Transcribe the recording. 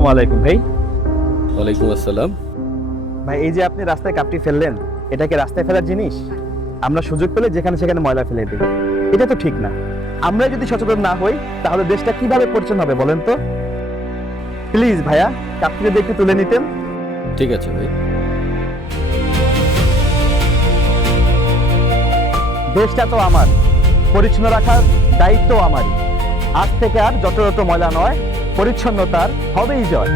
আসসালামু আলাইকুম ভাই। ওয়ালাইকুম আসসালাম। ভাই এই যে আপনি রাস্তায় কাপটি ফেললেন, এটা কি রাস্তায় ফেলার জিনিস? আমরা সুযোগ পেলে যেখানে সেখানে ময়লা ফেলে দিই, এটা তো ঠিক না। আমরা যদি সচেতন না হই তাহলে দেশটা কিভাবে পরিচ্ছন্ন হবে বলেন তো? প্লিজ ভাইয়া, কাপটি যদি একটু তুলে নিতেন। ঠিক আছে ভাই। দেশটা তো আমার, পরিচ্ছন্ন রাখার দায়িত্ব আমারই। আজ থেকে আর যত যত ময়লা নয়, পরিচ্ছন্নতার হবেই জয়।